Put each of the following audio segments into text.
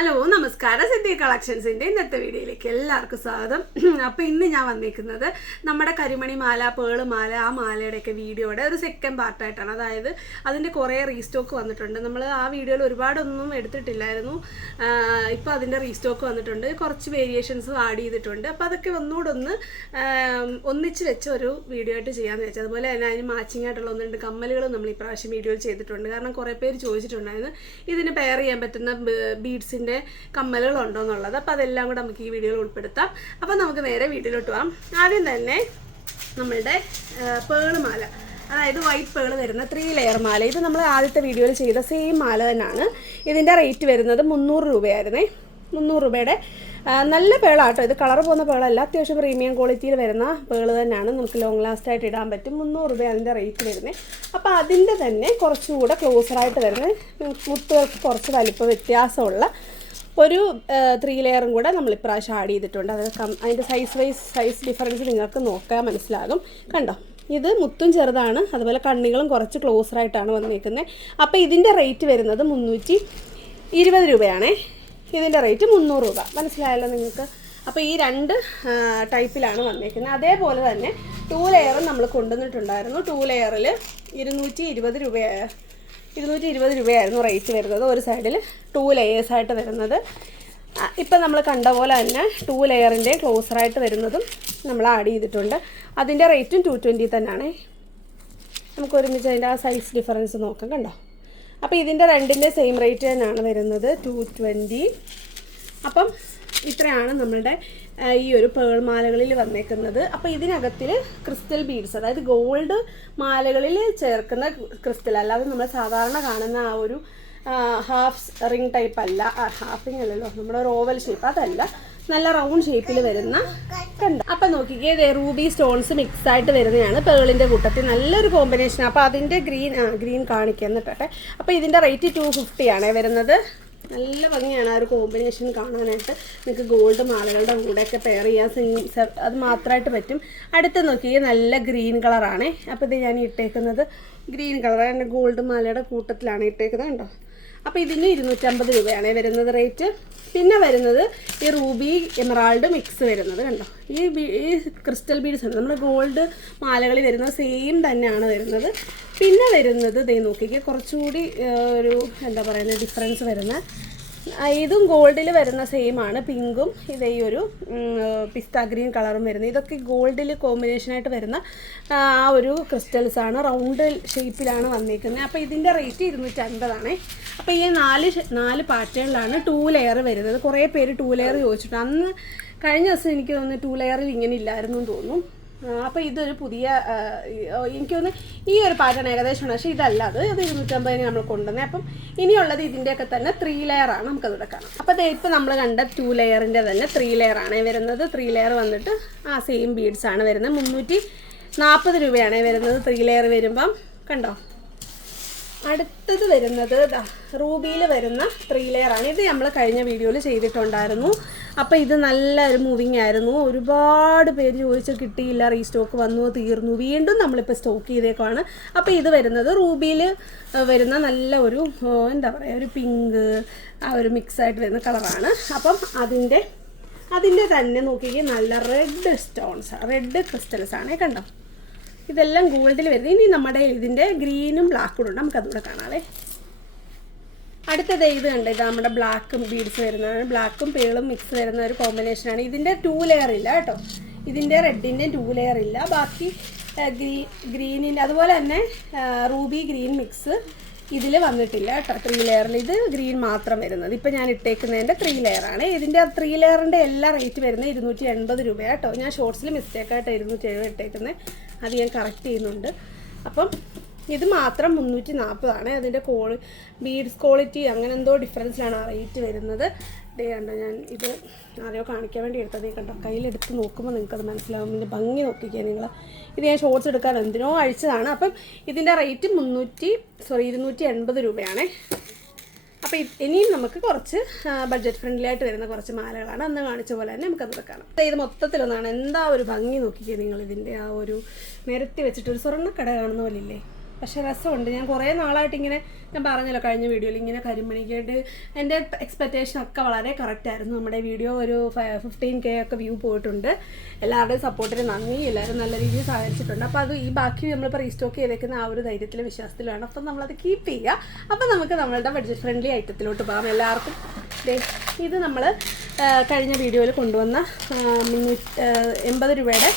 Hello നമസ്കാരം. സിദ്ധി കളക്ഷൻസിന്റെ ഇന്നത്തെ വീഡിയോയിലേക്ക് എല്ലാവർക്കും സ്വാഗതം. അപ്പോൾ ഇന്ന് ഞാൻ വന്നിരിക്കുന്നത് നമ്മുടെ കരിമണി മാല പേൾ മാല ആ മാലയുടെയൊക്കെ വീഡിയോയുടെ ഒരു സെക്കൻഡ് പാർട്ടായിട്ടാണ് അതായത് അതിന്റെ കുറേ റീസ്റ്റോക്ക് വന്നിട്ടുണ്ട്. നമ്മൾ ആ വീഡിയോയിൽ ഒരുപാടൊന്നും എടുത്തിട്ടില്ലായിരുന്നു. ഇപ്പോൾ അതിന്റെ റീസ്റ്റോക്ക് വന്നിട്ടുണ്ട്. കുറച്ച് വേരിയേഷൻസ് ആഡ് ചെയ്തിട്ടുണ്ട്. അപ്പോൾ അതൊക്കെ ഒന്നുകൂടെ ഒന്ന് ഒന്നിച്ച് വെച്ച ഒരു വീഡിയോ ആയിട്ട് ചെയ്യാമെന്ന് വെച്ചാൽ അതുപോലെ തന്നെ അതിന് മാച്ചിങ് ആയിട്ടുള്ള ഒന്ന് രണ്ട് കമ്മലുകൾ നമ്മൾ ഈ പ്രാവശ്യം വീഡിയോയിൽ ചെയ്തിട്ടുണ്ട്. കാരണം കുറേ പേര് ചോദിച്ചിട്ടുണ്ടായിരുന്നു ഇതിന് പെയർ ചെയ്യാൻ പറ്റുന്ന ബീഡ്സിന്റെ കമ്മലുകളുണ്ടോ എന്നുള്ളത്. അപ്പോൾ അതെല്ലാം കൂടെ നമുക്ക് ഈ വീഡിയോയിൽ ഉൾപ്പെടുത്താം. അപ്പോൾ നമുക്ക് നേരെ വീട്ടിലോട്ട് പോകാം. ആദ്യം തന്നെ നമ്മളുടെ പേൾ മാല അതായത് വൈറ്റ് പേൾ വരുന്ന ത്രീ ലെയർ മാല. ഇത് നമ്മൾ ആദ്യത്തെ വീഡിയോയിൽ ചെയ്ത സെയിം മാല തന്നെയാണ്. ഇതിന്റെ റേറ്റ് വരുന്നത് മുന്നൂറ് രൂപയായിരുന്നേ. മുന്നൂറ് രൂപയുടെ നല്ല പേളാട്ടോ ഇത് കളർ പോകുന്ന പേളല്ല. അത്യാവശ്യം പ്രീമിയം ക്വാളിറ്റിയിൽ വരുന്ന പേൾ തന്നെയാണ്. നമുക്ക് ലോങ് ലാസ്റ്റ് ആയിട്ട് ഇടാൻ പറ്റും. മുന്നൂറ് രൂപ അതിന്റെ റേറ്റ് വരുന്നത് അപ്പോൾ അതിന്റെ തന്നെ കുറച്ചുകൂടെ ക്ലോസറായിട്ട് വരുന്നത് മുത്തുകൾക്ക് കുറച്ച് വലിപ്പ വ്യത്യാസമുള്ള ഒരു ത്രീ ലെയറും കൂടെ നമ്മൾ ഇപ്രാവശ്യം ആഡ് ചെയ്തിട്ടുണ്ട്. അത് അതിന്റെ സൈസ് വൈസ് സൈസ് ഡിഫറൻസ് നിങ്ങൾക്ക് നോക്കാൻ മനസ്സിലാകും. കണ്ടോ? ഇത് മുത്തും ചെറുതാണ്. അതുപോലെ കണ്ണികളും കുറച്ച് ക്ലോസറായിട്ടാണ് വന്നിരിക്കുന്നത് അപ്പോൾ ഇതിന്റെ റേറ്റ് വരുന്നത് മുന്നൂറ്റി ഇരുപത് രൂപയാണേ. ഇതിന്റെ റേറ്റ് മുന്നൂറ് രൂപ. മനസ്സിലായല്ലോ നിങ്ങൾക്ക്? അപ്പോൾ ഈ രണ്ട് ടൈപ്പിലാണ് വന്നേക്കുന്നത്. അതേപോലെ തന്നെ ടൂ ലെയറും നമ്മൾ കൊണ്ടുവന്നിട്ടുണ്ടായിരുന്നു. ടൂ ലെയറിൽ ഇരുന്നൂറ്റി ഇരുപത് രൂപ ഇരുന്നൂറ്റി ഇരുപത് രൂപയായിരുന്നു റേറ്റ് വരുന്നത് ഒരു സൈഡിൽ ടൂ ലെയേഴ്സായിട്ട് വരുന്നത്. ഇപ്പം നമ്മൾ കണ്ട പോലെ തന്നെ ടൂ ലെയറിന്റെ ക്ലോസറായിട്ട് വരുന്നതും നമ്മൾ ആഡ് ചെയ്തിട്ടുണ്ട്. അതിന്റെ റേറ്റും ടു ട്വന്റി തന്നെയാണ്. നമുക്ക് ഒരുമിച്ച് അതിന്റെ ആ സൈസ് ഡിഫറൻസ് നോക്കാം കണ്ടോ? അപ്പോൾ ഇതിന്റെ രണ്ടിന്റെ സെയിം റേറ്റ് തന്നെയാണ് വരുന്നത് ടു ട്വന്റി അപ്പം ഇത്രയാണ് നമ്മളുടെ ഈ ഒരു പേൾ മാലകളിൽ വന്നേക്കുന്നത്. അപ്പോൾ ഇതിനകത്തിൽ ക്രിസ്റ്റൽ ബീഡ്സ് അതായത് ഗോൾഡ് മാലകളിൽ ചേർക്കുന്ന ക്രിസ്റ്റൽ അല്ലാതെ നമ്മൾ സാധാരണ കാണുന്ന ആ ഒരു ഹാഫ് റിംഗ് ടൈപ്പ് അല്ല. ഹാഫ് റിംഗ് അല്ലല്ലോ നമ്മുടെ ഒരു ഓവൽ ഷേപ്പ് അതല്ല നല്ല റൗണ്ട് ഷേപ്പിൽ വരുന്ന കണ്ട അപ്പം നോക്കിക്കേ ഇതേ റൂബി സ്റ്റോൺസ് മിക്സ് ആയിട്ട് വരുന്നതാണ്. പേളിന്റെ കൂട്ടത്തിൽ നല്ലൊരു കോമ്പിനേഷൻ അപ്പോൾ അതിന്റെ ഗ്രീൻ ഗ്രീൻ കാണിക്കുക എന്നിട്ടെ അപ്പോൾ ഇതിന്റെ റേറ്റ് ടു ഫിഫ്റ്റി ആണ് വരുന്നത്. നല്ല ഭംഗിയാണ് ആ ഒരു കോമ്പിനേഷൻ കാണാനായിട്ട്. നിങ്ങൾക്ക് ഗോൾഡ് മാലകളുടെ കൂടെയൊക്കെ പെയർ ചെയ്യാൻ അത് മാത്രമായിട്ട് പറ്റും. അടുത്ത് നോക്കിയാൽ നല്ല ഗ്രീൻ കളറാണ് അപ്പോൾ ഇത് ഞാൻ ഇട്ടേക്കുന്നത് ഗ്രീൻ കളർ ഗോൾഡ് മാലയുടെ കൂട്ടത്തിലാണ് ഇട്ടേക്കുന്നത് കണ്ടോ? അപ്പോൾ ഇതിന് ഇരുന്നൂറ്റമ്പത് രൂപയാണ് വരുന്നത് റേറ്റ്. പിന്നെ വരുന്നത് ഈ റൂബി എമറാൾഡ് മിക്സ് വരുന്നത് കണ്ടോ? ഈ ഈ ക്രിസ്റ്റൽ ബീഡ്സ് ഉണ്ട്. നമ്മുടെ ഗോൾഡ് മാലകളിൽ വരുന്ന സെയിം തന്നെയാണ് വരുന്നത്. പിന്നെ വരുന്നത് ദേ നോക്കിക്കുക കുറച്ചുകൂടി ഒരു എന്താ പറയുന്നത് ഡിഫറൻസ് വരുന്ന ഇതും ഗോൾഡിൽ വരുന്ന സെയിം ആണ്. പിങ്കും ഇതേ ഒരു പിസ്ത ഗ്രീൻ കളറും വരുന്നത്. ഇതൊക്കെ ഗോൾഡിൽ കോമ്പിനേഷനായിട്ട് വരുന്ന ആ ഒരു ക്രിസ്റ്റൽസ് ആണ്. റൗണ്ട് ഷേപ്പിലാണ് വന്നിരിക്കുന്നത് അപ്പോൾ ഇതിന്റെ റേറ്റ് ഇരുന്നൂറ്റി അൻപതാണേ അപ്പോൾ ഈ നാല് നാല് പാറ്റേണിലാണ് ടൂ ലെയർ വരുന്നത്. കുറേ പേര് ടൂ ലെയർ ചോദിച്ചിട്ടുണ്ട്. അന്ന് കഴിഞ്ഞ ദിവസം എനിക്ക് തോന്നുന്നു ടൂ ലെയറിൽ ഇങ്ങനെ ഇല്ലായിരുന്നു തോന്നുന്നു. അപ്പോൾ ഇതൊരു പുതിയ എനിക്ക് തോന്നുന്നു ഈ ഒരു പാറ്റേൺ ഏകദേശമാണ്. പക്ഷെ ഇതല്ല അത് ഇത് ഇരുന്നൂറ്റമ്പതിന് നമ്മൾ കൊണ്ടുവന്നത് അപ്പം ഇനിയുള്ളത് ഇതിന്റെയൊക്കെ തന്നെ ത്രീ ലെയർ ആണ് നമുക്ക് കാണാം. അപ്പോൾ ദേ ഇപ്പോൾ നമ്മൾ കണ്ട ടു ലെയറിന്റെ തന്നെ ത്രീ ലെയർ ആണ് വരുന്നത്. ത്രീ ലെയർ വന്നിട്ട് ആ സെയിം ബീഡ്സ് ആണ് വരുന്നത്. മുന്നൂറ്റി നാൽപ്പത് രൂപയാണ് വരുന്നത് ത്രീ ലെയർ വരുമ്പം. കണ്ടോ? അടുത്തത് വരുന്നത് റൂബിയിൽ വരുന്ന ത്രീ ലെയർ ആണ്. ഇത് നമ്മൾ കഴിഞ്ഞ വീഡിയോയിൽ ചെയ്തിട്ടുണ്ടായിരുന്നു. അപ്പോൾ ഇത് നല്ല ഒരു മൂവിങ് ആയിരുന്നു. ഒരുപാട് പേര് ചോദിച്ച് കിട്ടിയില്ല റീസ്റ്റോക്ക് വന്നു തീർന്നു. വീണ്ടും നമ്മളിപ്പോൾ സ്റ്റോക്ക് ചെയ്തേക്കുവാണ്. അപ്പോൾ ഇത് വരുന്നത് റൂബിയിൽ വരുന്ന നല്ല ഒരു എന്താ പറയുക ഒരു പിങ്ക് ആ ഒരു മിക്സ് ആയിട്ട് വരുന്ന കളറാണ് അപ്പം അതിന്റെ അതിന്റെ തന്നെ നോക്കിയെങ്കിൽ നല്ല റെഡ് സ്റ്റോൺസ് റെഡ് ക്രിസ്റ്റൽസ് ആണേ കണ്ടോ? ഇതെല്ലാം ഗോൾഡിൽ വരുന്നത്. ഇനി നമ്മുടെ ഇതിന്റെ ഗ്രീനും ബ്ലാക്കും ഉണ്ട്. നമുക്കതുകൂടെ കാണാവേ അടുത്തത് ഇത് കണ്ട്? ഇത് നമ്മുടെ ബ്ലാക്കും ബീഡ്സ് വരുന്നതാണ്. ബ്ലാക്കും പേളും മിക്സ് വരുന്ന ഒരു കോമ്പിനേഷനാണ് ഇതിന്റെ ടൂ ലെയർ ഇല്ല കേട്ടോ. ഇതിന്റെ റെഡിന്റെ ടൂ ലെയർ ഇല്ല. ബാക്കി ഗ്രീ ഗ്രീനിന്റെ അതുപോലെ തന്നെ റൂബി ഗ്രീൻ മിക്സ് ഇതിൽ വന്നിട്ടില്ല കേട്ടോ. ത്രീ ലെയറിൽ ഇത് ഗ്രീൻ മാത്രം വരുന്നത്. ഇപ്പം ഞാൻ ഇട്ടേക്കുന്നതിന്റെ ത്രീ ലെയറാണ് ഇതിന്റെ ത്രീ ലെയറിന്റെ എല്ലാ റേറ്റ് വരുന്നത് ഇരുന്നൂറ്റി എൺപത് രൂപയാണ് കേട്ടോ. ഞാൻ ഷോർട്സിൽ മിസ്റ്റേക്കായിട്ട് ഇരുന്നൂറ്റി എഴുപത് ഇട്ടേക്കുന്നത് അത് ഞാൻ കറക്റ്റ് ചെയ്യുന്നുണ്ട്. അപ്പം ഇത് മാത്രം മുന്നൂറ്റി നാൽപ്പതാണ് അതിന്റെ ക്വാളി ബീഡ്സ് ക്വാളിറ്റി അങ്ങനെ എന്തോ ഡിഫറൻസിലാണ് ആ റേറ്റ് വരുന്നത്. ഇതേ കണ്ടോ ഞാൻ ഇത് ആരെയോ കാണിക്കാൻ വേണ്ടി എടുത്തത്. കണ്ടോ കയ്യിലെടുത്ത് നോക്കുമ്പോൾ നിങ്ങൾക്കത് മനസ്സിലാവും. ഇതിന്റെ ഭംഗി നോക്കിക്കുക നിങ്ങൾ ഇത് ഞാൻ ഷോർട്സ് എടുക്കാൻ എന്തിനോ അഴിച്ചതാണ്. അപ്പം ഇതിന്റെ റേറ്റ് മുന്നൂറ്റി സോറി ഇരുന്നൂറ്റി എൺപത് രൂപയാണേ അപ്പോൾ ഇനിയും നമുക്ക് കുറച്ച് ബഡ്ജറ്റ് ഫ്രണ്ട്ലി ആയിട്ട് വരുന്ന കുറച്ച് മാലകളാണ് അന്ന് കാണിച്ച പോലെ തന്നെ നമുക്കത് കാണാം ഇത് മൊത്തത്തിലൊന്നാണ്. എന്താ ഒരു ഭംഗി നോക്കിക്കുക നിങ്ങൾ ഇതിന്റെ ആ ഒരു നിരത്തി വെച്ചിട്ട്. ഒരു സ്വർണക്കട കാണുന്ന പോലെ ഇല്ലേ? പക്ഷെ രസമുണ്ട്. ഞാൻ കുറേ നാളായിട്ട് ഇങ്ങനെ ഞാൻ പറഞ്ഞല്ലോ കഴിഞ്ഞ വീഡിയോയിൽ ഇങ്ങനെ കരിമണിക്കായിട്ട് എന്റെ എക്സ്പെക്റ്റേഷൻ ഒക്കെ വളരെ കറക്റ്റ് ആയിരുന്നു. നമ്മുടെ വീഡിയോ ഒരു ഫിഫ്റ്റീൻ കെ ഒക്കെ വ്യൂ പോയിട്ടുണ്ട്. എല്ലാവരുടെയും സപ്പോർട്ടിന് നന്ദി. എല്ലാവരും നല്ല രീതിയിൽ സഹായിച്ചിട്ടുണ്ട് അപ്പോൾ അത് ഈ ബാക്കി നമ്മളിപ്പോൾ റീസ്റ്റോക്ക് ചെയ്തേക്കുന്ന ആ ഒരു ധൈര്യത്തിലും വിശ്വാസത്തിലാണ് അപ്പം നമ്മളത് കീപ്പ് ചെയ്യുക. അപ്പം നമുക്ക് നമ്മളുടെ ബഡ്ജറ്റ് ഫ്രണ്ട്ലി ഐറ്റത്തിലോട്ട് പോകാം. എല്ലാവർക്കും ഇത് നമ്മൾ കഴിഞ്ഞ വീഡിയോയിൽ കൊണ്ടുവന്ന മുന്നൂറ്റി എൺപത് രൂപയുടെ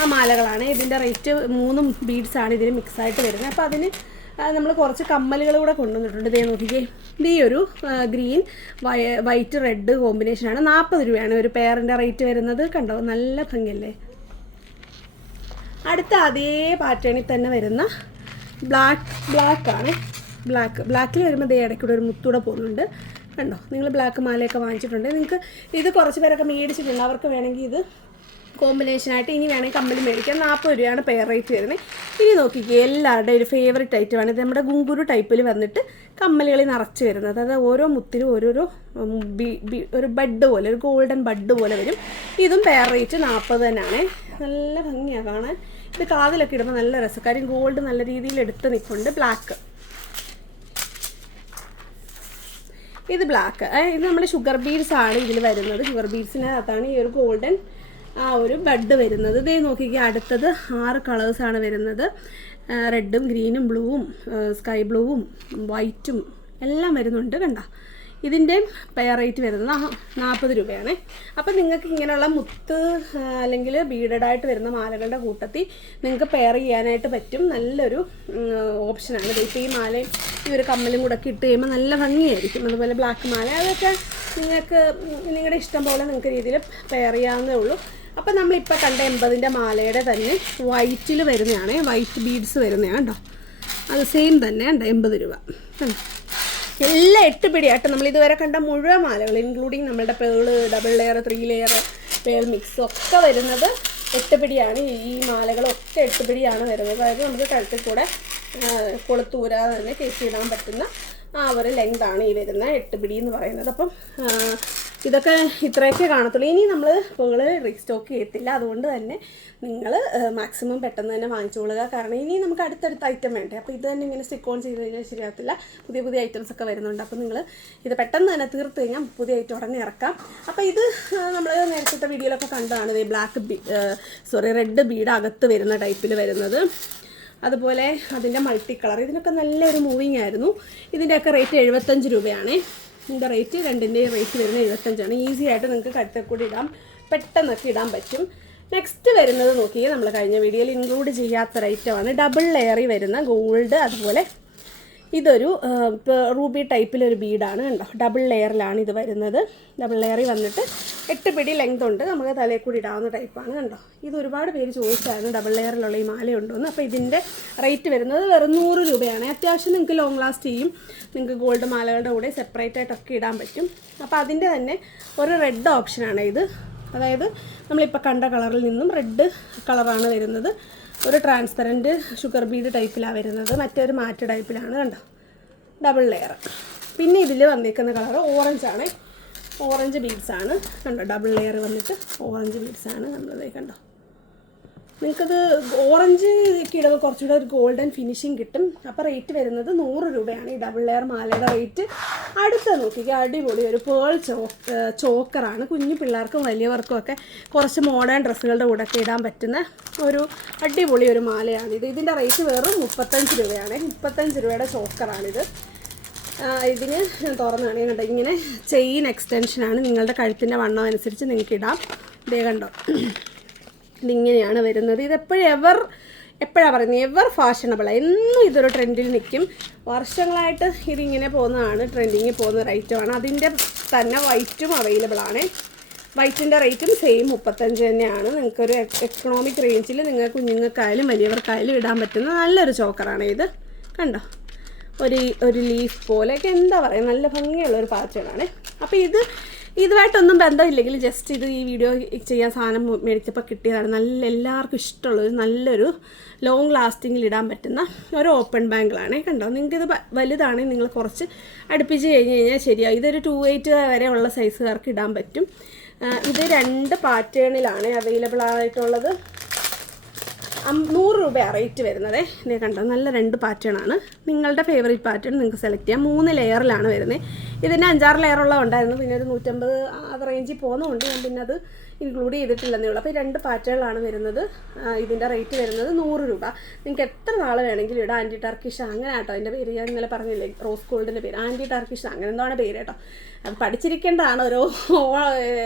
ആ മാലകളാണ്. ഇതിന്റെ റേറ്റ് മൂന്നും ബീഡ്സ് ബീഡ്സാണ് ഇതിന് മിക്സായിട്ട് വരുന്നത്. അപ്പോൾ അതിന് നമ്മൾ കുറച്ച് കമ്മലുകൾ കൂടെ കൊണ്ടുവന്നിട്ടുണ്ട്. ഇതേ നോക്കിക്കേ. ഇത് ഈ ഒരു ഗ്രീൻ വൈറ്റ് റെഡ് കോമ്പിനേഷനാണ് നാൽപ്പത് രൂപയാണ്. ഒരു പെയറിന്റെ റേറ്റ് വരുന്നത് കണ്ടോ? നല്ല ഭംഗിയല്ലേ? അടുത്ത അതേ പാറ്റേണിൽ തന്നെ വരുന്ന ബ്ലാക്ക് ബ്ലാക്ക് ആണ്. ബ്ലാക്ക് ബ്ലാക്കിൽ വരുമ്പോൾ ഇതേ ഇടയ്ക്കൂടെ ഒരു മുത്തൂടെ പോകുന്നുണ്ട് കണ്ടോ? നിങ്ങൾ ബ്ലാക്ക് മാലയൊക്കെ വാങ്ങിച്ചിട്ടുണ്ട്. നിങ്ങൾക്ക് ഇത് കുറച്ച് പേരൊക്കെ മേടിച്ചിട്ടുണ്ട്. അവർക്ക് വേണമെങ്കിൽ ഇത് കോമ്പിനേഷനായിട്ട് ഇനി വേണമെങ്കിൽ കമ്പനി മേടിക്കാം. നാൽപ്പത് രൂപയാണ് പെയർ റേറ്റ് വരുന്നത് ഇനി നോക്കിക്കുക എല്ലാവരുടെയും ഒരു ഫേവറേറ്റ് ഐറ്റമാണ് ഇത് നമ്മുടെ ഗുങ്കുരു ടൈപ്പിൽ വന്നിട്ട് കമ്മലുകളിൽ നിറച്ച് വരുന്നത്. അതായത് ഓരോ മുത്തിലും ഓരോരോ ഒരു ബഡ് പോലെ ഒരു ഗോൾഡൻ ബഡ് പോലെ വരും. ഇതും പെയർ റേറ്റ് നാൽപ്പത് തന്നെയാണ്. നല്ല ഭംഗിയാണ് കാണാൻ. ഇത് കാതിലൊക്കെ ഇടുമ്പോൾ നല്ല രസക്കാരും ഗോൾഡ് നല്ല രീതിയിൽ എടുത്ത് നിൽക്കുന്നുണ്ട് ബ്ലാക്ക് ഇത് ബ്ലാക്ക് ഇത് നമ്മുടെ ഷുഗർ ബീഡ്സ് ആണ് ഇതിൽ വരുന്നത്. ഷുഗർ ബീഡ്സിനകത്താണ് ഈ ഒരു ഗോൾഡൻ ആ ഒരു ബഡ് വരുന്നത്. ഇതേ നോക്കിക്കുക അടുത്തത് ആറ് കളേഴ്സാണ് വരുന്നത്. റെഡും ഗ്രീനും ബ്ലൂവും സ്കൈ ബ്ലൂവും വൈറ്റും എല്ലാം വരുന്നുണ്ട് കണ്ട. ഇതിന്റെ പെയർ റേറ്റ് വരുന്നത് നാൽപ്പത് രൂപയാണ്. അപ്പം നിങ്ങൾക്ക് ഇങ്ങനെയുള്ള മുത്ത് അല്ലെങ്കിൽ ബീഡഡ് ആയിട്ട് വരുന്ന മാലകളുടെ കൂട്ടത്തിൽ നിങ്ങൾക്ക് പെയർ ചെയ്യാനായിട്ട് പറ്റും. നല്ലൊരു ഓപ്ഷനാണ് ഇപ്പോൾ ഈ മാലയും ഈ ഒരു കമ്മലും കൂടെ ഒക്കെ ഇട്ട് കഴിയുമ്പോൾ നല്ല ഭംഗിയായിരിക്കും. അതുപോലെ ബ്ലാക്ക് മാല. അതൊക്കെ നിങ്ങൾക്ക് നിങ്ങളുടെ ഇഷ്ടം പോലെ നിങ്ങൾക്ക് രീതിയിൽ പെയർ ചെയ്യാവുന്നേ ഉള്ളൂ. അപ്പം നമ്മളിപ്പോൾ കണ്ട എൺപതിന്റെ മാലയുടെ തന്നെ വൈറ്റിൽ വരുന്നതാണ്. വൈറ്റ് ബീഡ്സ് വരുന്നതാണ് കേട്ടോ അത് സെയിം തന്നെ ഉണ്ട് എൺപത് രൂപ. എല്ലാ എട്ട് പിടിയായിട്ട് നമ്മൾ ഇതുവരെ കണ്ട മുഴുവൻ മാലകൾ ഇൻക്ലൂഡിങ് നമ്മളുടെ pearl double layer three layer pearl mix ഒക്കെ വരുന്നത് എട്ട് പിടിയാണ്. ഈ മാലകളൊക്കെ എട്ട് പിടിയാണ് വരുന്നത്. അതായത് നമുക്ക് കഴുത്തിൽ കൂടെ കൊളുത്തൂരാതെ തന്നെ കേസ് ഇടാൻ പറ്റുന്ന ആ ഒരു ലെങ്താണ് ഈ വരുന്ന എട്ട് പിടി എന്ന് പറയുന്നത്. അപ്പം ഇതൊക്കെ ഇത്രയൊക്കെ കാണത്തുള്ളൂ. ഇനി നമ്മൾ പേൾ റീസ്റ്റോക്ക് ചെയ്യത്തില്ല. അതുകൊണ്ട് തന്നെ നിങ്ങൾ മാക്സിമം പെട്ടെന്ന് തന്നെ വാങ്ങിച്ചോളുക കാരണം ഇനി നമുക്ക് അടുത്തടുത്ത ഐറ്റം വേണ്ടേ. അപ്പോൾ ഇത് തന്നെ ഇങ്ങനെ സ്റ്റിക്ക് ഓൺ ചെയ്ത് കഴിഞ്ഞാൽ ശരിയാകത്തില്ല പുതിയ പുതിയ ഐറ്റംസ് ഒക്കെ വരുന്നുണ്ട്. അപ്പോൾ നിങ്ങൾ ഇത് പെട്ടെന്ന് തന്നെ തീർത്ത് കഴിഞ്ഞാൽ പുതിയ ഐറ്റം ഉടനെ ഇറക്കാം. അപ്പോൾ ഇത് നമ്മൾ നേരത്തെ വീഡിയോയിലൊക്കെ കണ്ടതാണ്. ഈ black B sorry red bead അകത്ത് വരുന്ന ടൈപ്പിൽ വരുന്നത്. അതുപോലെ അതിന്റെ മൾട്ടി കളർ ഇതിനൊക്കെ നല്ലൊരു മൂവിങ് ആയിരുന്നു. ഇതിന്റെയൊക്കെ റേറ്റ് എഴുപത്തഞ്ച് രൂപയാണ്. ഇതിന്റെ റേറ്റ് രണ്ടിന്റെയും റേറ്റ് വരുന്നത് എഴുപത്തഞ്ചാണ്. ഈസി ആയിട്ട് നിങ്ങൾക്ക് കഴുത്തിൽ കൂടി ഇടാം. പെട്ടെന്നൊക്കെ ഇടാൻ പറ്റും. നെക്സ്റ്റ് വരുന്നത് നോക്കിയാൽ നമ്മൾ കഴിഞ്ഞ വീഡിയോയിൽ ഇൻക്ലൂഡ് ചെയ്യാത്ത ഐറ്റമാണ് ഡബിൾ ലെയറി വരുന്ന ഗോൾഡ് അതുപോലെ ഇതൊരു റൂബി ടൈപ്പിലൊരു ബീഡാണ് കണ്ടോ? ഡബിൾ ലെയറിലാണ് ഇത് വരുന്നത്. ഡബിൾ ലെയറിൽ വന്നിട്ട് എട്ട് പിടി ലെങ്ത് ഉണ്ട്. നമുക്ക് തലയിൽ കൂടി ഇടാവുന്ന ടൈപ്പാണ് കണ്ടോ? ഇത് ഒരുപാട് പേര് ചോദിച്ചായിരുന്നു ഡബിൾ ലെയറിലുള്ള ഈ മാല ഉണ്ടോയെന്ന് അപ്പോൾ ഇതിന്റെ റേറ്റ് വരുന്നത് വെറും നൂറ് രൂപയാണ്. അത്യാവശ്യം നിങ്ങൾക്ക് ലോങ് ലാസ്റ്റ് ചെയ്യും. നിങ്ങൾക്ക് ഗോൾഡ് മാലകളുടെ കൂടെ സെപ്പറേറ്റ് ആയിട്ടൊക്കെ ഇടാൻ പറ്റും. അപ്പോൾ അതിന്റെ തന്നെ ഒരു റെഡ് ഓപ്ഷനാണ് ഇത്. അതായത് നമ്മളിപ്പോൾ കണ്ട കളറിൽ നിന്നും റെഡ് കളറാണ് വരുന്നത്. ഒരു ട്രാൻസ്പെറന്റ് ഷുഗർ ബീഡ് ടൈപ്പിലാണ് വരുന്നത്. മറ്റൊരു മാറ്റ് ടൈപ്പിലാണ് കണ്ടോ? ഡബിൾ ലെയർ പിന്നെ ഇതിൽ വന്നിരിക്കുന്ന കളർ ഓറഞ്ച് ആണ്. ഓറഞ്ച് ബീഡ്സാണ് കണ്ടോ? ഡബിൾ ലെയർ വന്നിട്ട് ഓറഞ്ച് ബീഡ്സാണ് നമ്മളിത് കണ്ടോ? നിങ്ങൾക്കത് ഓറഞ്ച് കിടവ് കുറച്ചുകൂടെ ഒരു ഗോൾഡൻ ഫിനിഷിങ് കിട്ടും. അപ്പോൾ റേറ്റ് വരുന്നത് നൂറ് രൂപയാണ് ഈ ഡബിൾ ലെയർ മാലയുടെ റേറ്റ് അടുത്ത നോക്കിക്കുക അടിപൊളി ഒരു പേൾ ചോ ചോക്കറാണ് കുഞ്ഞു പിള്ളേർക്കും വലിയവർക്കും ഒക്കെ കുറച്ച് മോഡേൺ ഡ്രസ്സുകളുടെ കൂടെ ഒക്കെ ഇടാൻ പറ്റുന്ന ഒരു അടിപൊളി ഒരു മാലയാണ് ഇത്. ഇതിന്റെ റേറ്റ് വെറും മുപ്പത്തഞ്ച് രൂപയാണ്. മുപ്പത്തഞ്ച് രൂപയുടെ ചോക്കറാണിത് ഇതിന് ഞാൻ തുറന്ന് കാണിക്കുന്നുണ്ട്. ഇങ്ങനെ ചെയിൻ എക്സ്റ്റൻഷനാണ് നിങ്ങളുടെ കഴുത്തിന്റെ വണ്ണം അനുസരിച്ച് നിങ്ങൾക്ക് ഇടാം. ഇതേ കണ്ടോ. ഇതിങ്ങനെയാണ് വരുന്നത്. ഇത് എപ്പോഴും എവർ എപ്പോഴാണ് പറയുന്നത് എവർ ഫാഷണബിളാണ് എന്നും ഇതൊരു ട്രെൻഡിൽ നിൽക്കും വർഷങ്ങളായിട്ട് ഇതിങ്ങനെ പോകുന്നതാണ് ട്രെൻഡിങ്ങിൽ പോകുന്ന ഒരു ഐറ്റമാണ് അതിന്റെ തന്നെ വൈറ്റും അവൈലബിൾ ആണ്. വൈറ്റിന്റെ റേറ്റും സെയിം മുപ്പത്തഞ്ച് തന്നെയാണ്. നിങ്ങൾക്കൊരു എക്കണോമിക് റേഞ്ചിൽ നിങ്ങൾ കുഞ്ഞുങ്ങൾക്കായാലും വലിയവർക്കായാലും ഇടാൻ പറ്റുന്ന നല്ലൊരു ചോക്കറാണ് ഇത്. കണ്ടോ? ഒരു ഒരു ലീഫ് പോലെയൊക്കെ എന്താ പറയുക നല്ല ഭംഗിയുള്ള ഒരു പാറ്റേണാണ് അപ്പോൾ ഇത് ഇതുമായിട്ടൊന്നും ബന്ധമില്ലെങ്കിൽ ജസ്റ്റ് ഇത് ഈ വീഡിയോ ചെയ്യാൻ സാധനം മേടിച്ചപ്പോൾ കിട്ടിയതാണ്. നല്ല എല്ലാവർക്കും ഇഷ്ടമുള്ള ഒരു നല്ലൊരു ലോങ് ലാസ്റ്റിങ്ങിൽ ഇടാൻ പറ്റുന്ന ഒരു ഓപ്പൺ ബാങ്കിളാണ് കണ്ടോ? നിങ്ങൾക്ക് ഇത് വലുതാണെങ്കിൽ നിങ്ങൾ കുറച്ച് അടുപ്പിച്ച് കഴിഞ്ഞ് കഴിഞ്ഞാൽ ശരിയാവും. ഇതൊരു ടു എയ്റ്റ് വരെ ഉള്ള സൈസുകാർക്ക് ഇടാൻ പറ്റും. ഇത് രണ്ട് പാറ്റേണിലാണ് അവൈലബിൾ ആയിട്ടുള്ളത്. നൂറ് രൂപ റേറ്റ് വരുന്നത്. ഇത് കണ്ടോ നല്ല രണ്ട് പാറ്റേൺ ആണ്. നിങ്ങളുടെ ഫേവറേറ്റ് പാറ്റേൺ നിങ്ങൾക്ക് സെലക്ട് ചെയ്യാം. മൂന്ന് ലെയറിലാണ് വരുന്നത് ഇതിന് അഞ്ചാറ് ലെയറുള്ള ഉണ്ടായിരുന്നു പിന്നെ ഒരു നൂറ്റമ്പത് അത് റേഞ്ചിൽ പോകുന്നതുകൊണ്ട് ഞാൻ പിന്നെ അത് ഇൻക്ലൂഡ് ചെയ്തിട്ടില്ലെന്നേ ഉള്ളൂ. അപ്പോൾ രണ്ട് പാറ്റുകളാണ് വരുന്നത്. ഇതിന്റെ റേറ്റ് വരുന്നത് നൂറ് രൂപ. നിങ്ങൾക്ക് എത്ര നാൾ വേണമെങ്കിലും ഇടാം. ആന്റി ടർക്കിഷ് അങ്ങനെ കേട്ടോ അതിന്റെ പേര് ഞാൻ ഇന്നലെ പറഞ്ഞില്ലേ റോസ് ഗോൾഡിന്റെ പേര്. ആന്റി ടർക്കിഷ് അങ്ങനെ എന്താണ് പേര് കേട്ടോ. അത് പഠിച്ചിരിക്കേണ്ടതാണ്. ഒരു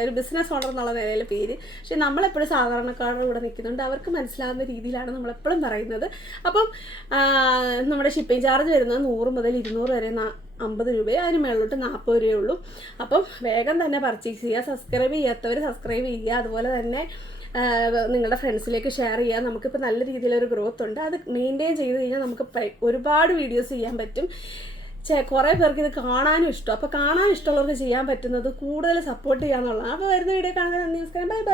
ഒരു ബിസിനസ് ഓണർ എന്നുള്ള നിലയിൽ പേര്. പക്ഷെ നമ്മളെപ്പോഴും സാധാരണക്കാരുടെ കൂടെ നിൽക്കുന്നുണ്ട്. അവർക്ക് മനസ്സിലാകുന്ന രീതിയിലാണ് നമ്മളെപ്പോഴും പറയുന്നത്. അപ്പം നമ്മുടെ ഷിപ്പിംഗ് ചാർജ് വരുന്നത് നൂറ് മുതൽ ഇരുന്നൂറ് വരെ അമ്പത് രൂപയോ അതിന് മേളിലോട്ട് നാൽപ്പത് രൂപയേ ഉള്ളൂ. അപ്പം വേഗം തന്നെ പർച്ചേസ് ചെയ്യുക. സബ്സ്ക്രൈബ് ചെയ്യാത്തവർ സബ്സ്ക്രൈബ് ചെയ്യുക. അതുപോലെ തന്നെ നിങ്ങളുടെ ഫ്രണ്ട്സിലേക്ക് ഷെയർ ചെയ്യുക. നമുക്കിപ്പോൾ നല്ല രീതിയിലൊരു ഗ്രോത്ത് ഉണ്ട്. അത് മെയിന്റെയിൻ ചെയ്ത് കഴിഞ്ഞാൽ നമുക്ക് ഒരുപാട് വീഡിയോസ് ചെയ്യാൻ പറ്റും. ചെ കുറേ പേർക്ക് ഇത് കാണാനും ഇഷ്ടം. അപ്പോൾ കാണാൻ ഇഷ്ടമുള്ളവർക്ക് ചെയ്യാൻ പറ്റുന്നത് കൂടുതൽ സപ്പോർട്ട് ചെയ്യുക എന്നുള്ളതാണ് അപ്പോൾ വരുന്ന വീഡിയോ കാണാൻ നന്ദി. നമസ്കാരം. Bye bye